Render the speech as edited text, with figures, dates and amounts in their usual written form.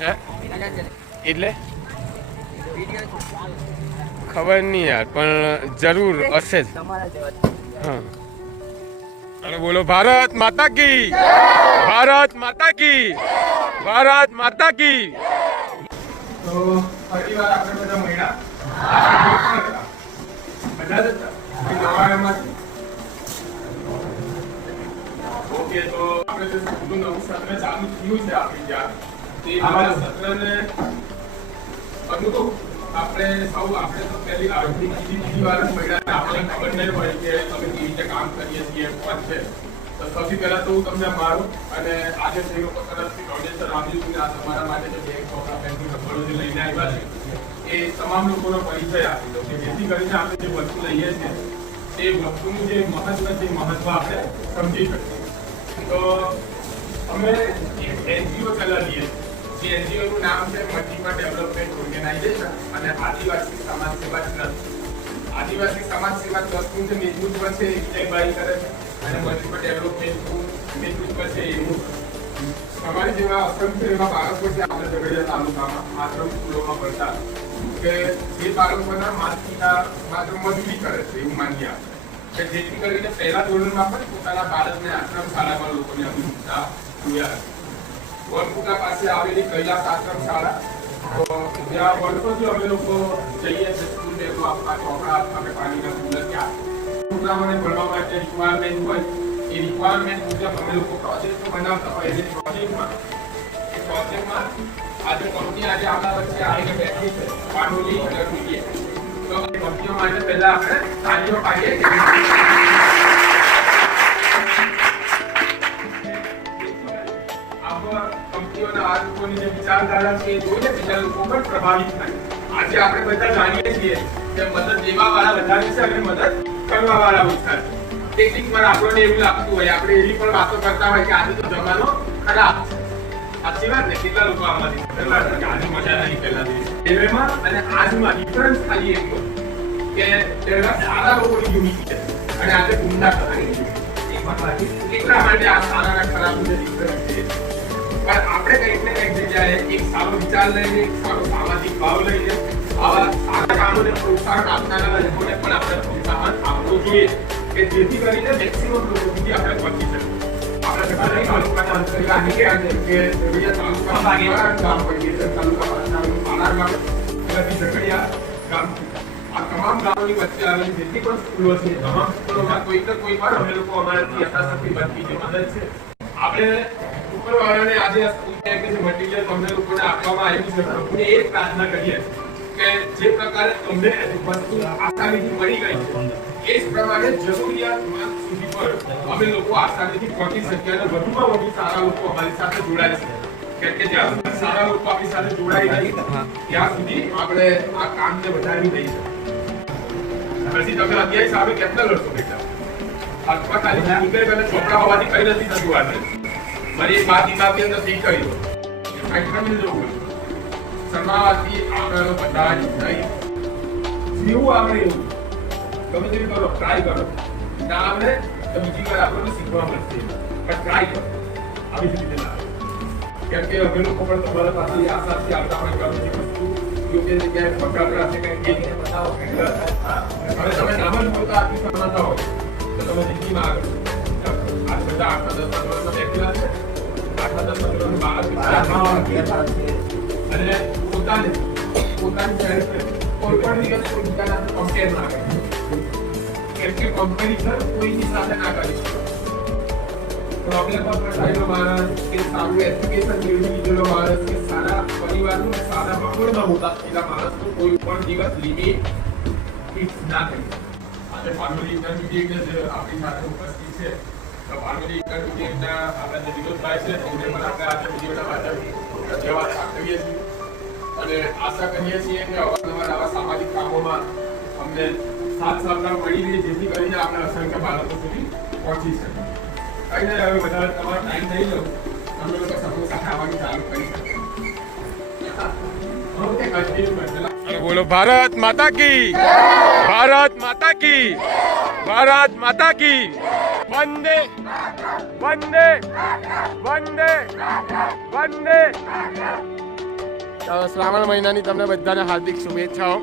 હે એટલે ખબર નહીં યાર, પણ જરૂર હશે જ. હા, અને બોલો ભારત માતા કી, ભારત માતા કી, ભારત માતા કી. તો ફરી વાર આપણે બધા મળ્યા બધા જ નવાયામાંથી. ઓકે, તો આપણે જે નવું સત્ર ચાલુ થયું છે આપણી જ્યાં તે સત્રને અનુભવ આપણે સૌ આપણે તો પહેલી બીજી વાર જ મળ્યા, આપણે ખબર નહીં પડી કે અમે કેવી રીતે કામ કરીએ છીએ કોણ છે. તો સૌથી પહેલા તો હું તમને મારું અને આજે જે લોકો તરફથી ડોનેશન આવ્યું છે આ તમારા માટે જે બેંક ઓફ બેંકની નંબરો જે લઈને આવ્યા છે એ તમામ લોકોનો પરિચય આપી દો કે જેથી કરીને આપણે જે વસ્તુ લઈએ છીએ એ વસ્તુનું જે મહત્વ છે મહત્વ આપણે સમજી શકીએ. તો અમે એક એનજીઓ ચલાવીએ છીએ. એનજીઓ નું નામ છે મલ્ટીપલ ડેવલપમેન્ટ ઓર્ગેનાઇઝેશન અને આદિવાસી સમાજ સેવા ટ્રસ્ટ. આદિવાસી સમાજ સેવા ટ્રસ્ટનું જે નેતૃત્વ છે એ વિજયભાઈ કરે છે અને મલ્ટીપલ ડેવલપમેન્ટનું નેતૃત્વ છે એવું તમારી જેવા અસંખ્ય એવા બાળકો છે આપણે ઝઘડિયા તાલુકામાં આશ્રમ સ્કૂલોમાં ભણતા કે જે બાળકોના માતા પિતા માત્ર મજૂરી કરે છે એવું માનીએ આપણે કે જેથી કરીને પહેલા ધોરણમાં પણ પોતાના બાળકને આશ્રમ શાળામાં લોકોને અમે મૂકતા જોયા. વનકુટા પાસે આવેલી કૈલાસ આશ્રમ શાળા, તો ત્યાં વર્ષોથી અમે લોકો જઈએ છીએ સ્કૂલ બેગો આપવા, ચોપડા આપવા કે પાણીના કુલર ત્યાં છોકરાઓને ભણવા માટે રિક્વાયરમેન્ટ હોય એ રિક્વાયરમેન્ટ મુજબ અમે લોકો પ્રોજેક્ટ બનાવતા હોય. એ પ્રોજેક્ટમાં આજે કંપની આજે આપણા વચ્ચે આવીને બેઠી છે પાનોલી અને રૂડીએ. તો કંપનીઓ માટે પહેલા આપણે તાલીઓ પાડીએ. કંપનીઓના આ લોકોની જે વિચારધારા છે એ જોઈને બીજા લોકો પણ પ્રભાવિત થાય. આજે આપણે બધા જાણીએ છીએ કે મદદ દેવા વાળા વધારે છે અને મદદ કરવા વાળા ઓછા છે. કેટલીક વાર આપણને એવું લાગતું હોય, આપણે એવી પણ વાતો કરતા હોય કે આજે તો જમાનો ખરાબ છે. સાચી વાત ને? કેટલા લોકો આમાંથી આજે મજા નહીં પહેલા એમાં અને આજમાં ડિફરન્સ ખાલી એટલો કે પહેલા સારા લોકોની યુનિટી છે અને આજે ગુંડા કરવાની એટલા માટે આ સારા અને ખરાબનું જે ડિફરન્સ છે. પણ આપણે કંઈક ને કંઈક જગ્યાએ એક સારો વિચાર લઈને એક સારો સામાજિક ભાવ લઈને આવા સારા કામોને પ્રોત્સાહન આપનારા લોકોને પણ આપણે પ્રોત્સાહન આપવું જોઈએ કે જેથી કરીને મેક્સિમમ લોકો સુધી આપણે પહોંચી શકીએ. આપણે સકારાત્મક તાલુકાના અંતર્ગત કે ઝઘડિયા તાલુકામાં ગામ પંચાયત તાલુકામાં પાલારમાં ઝઘડિયા ગામ આ તમામ ગામોની વચ્ચે આવેલી જેટલી પણ સ્કૂલો છે તમામ સ્કૂલોમાં કોઈક ને કોઈ વાર અમે લોકો અમારાથી યથાશક્તિ બનતી જે મદદ છે આપણે ઉપરવાળાને આજે સ્કૂલ બેગ જે મટીરીયલ તમને લોકોને આપવામાં આવ્યું છે પ્રભુને એ પ્રાર્થના કરીએ કે જે પ્રકારે તમને વસ્તુ આસાનીથી મળી ગઈ છે એ જ પ્રમાણે જરૂરિયાતમંદ સુધી પર અમે લોકો આસાનીથી પહોંચી શકીએ અને વધુમાં વધુ સારા લોકો અમારી સાથે જોડાય છે. કેમ કે જ્યાં સુધી સારા લોકો આપણી સાથે જોડાઈ નહીં ત્યાં સુધી આપણે આ કામને વધારી નહીં શકીએ. પછી તમે અધ્યાય સામે કેટલા લડશો બેટા? અથવા ખાલી નીકળે પહેલા ચોપડા હોવાથી કઈ નથી થતું આજે. મારી એક વાત કિતાબની અંદર શીખ કરી દો આઈટમ જોવું સમાવાથી આપણે બધા જ નહીં જેવું આપણે એવું તમે જેવી કરો ટ્રાય કરો ના આવડે તો બીજી વાર આપણને શીખવા મળશે પણ ટ્રાય કરો આવી જ રીતે ના કેમ કે અમે લોકો પણ તમારા પાસે આશાથી આવતા પણ કરો છો વસ્તુ યોગ્ય જગ્યાએ પકડાતા છે કંઈક બતાવો હવે તમે નામ જ બોલતા આપી સમજતા હોય તો તમે જિંદગીમાં આગળ આ બધા 8-10 વર્ષનો બેઠેલા છે 8-10 વર્ષનો બાળક અને પોતાની સેલ્ફ કોઈ પણ દિવસ કોઈ બીજાના કમ્પેર ના કરે કેમ કે કમ્પેરિઝન કોઈની સાથે ના કરી શકે. પ્રોબ્લેમ પર ફસાયેલો માણસ કે સારું એજ્યુકેશન મેળવી લીધેલો માણસ કે સારા પરિવારનું કે સારા માહોલમાં મોટા થયેલા માણસનું કોઈ પણ દિવસ લિમિટ ફિક્સ ના કરી શકે. આજે પાનોલી ઇન્ટરમીડિયેટ જે આપણી સાથે ઉપસ્થિત છે તો પાનોલી ઇન્ટરમીડિયેટના આપણા જે વિનોદભાઈ છે તેમને પણ આપણે આજે વિડીયોના માધ્યમથી ધન્યવાદ પાઠવીએ છીએ અને આશા કરીએ છીએ કે અવારનવાર આવા સામાજિક કામોમાં અમને સાથ સહકાર મળી રહે જેથી કરીને આપણે અસંખ્ય બાળકો સુધી પહોંચી શકીએ. કઈ નહીં હવે વધારે તમારો ટાઈમ થઈ લો તમે લોકો સમોસા ખાવાનું ચાલુ કરી શકો. બોલો ભારત માતા કી, ભારત માતા કી, ભારત માતા કી. વંદે વંદે વંદે વંદે. શ્રાવણ મહિનાની તમને બધાને હાર્દિક શુભેચ્છાઓ.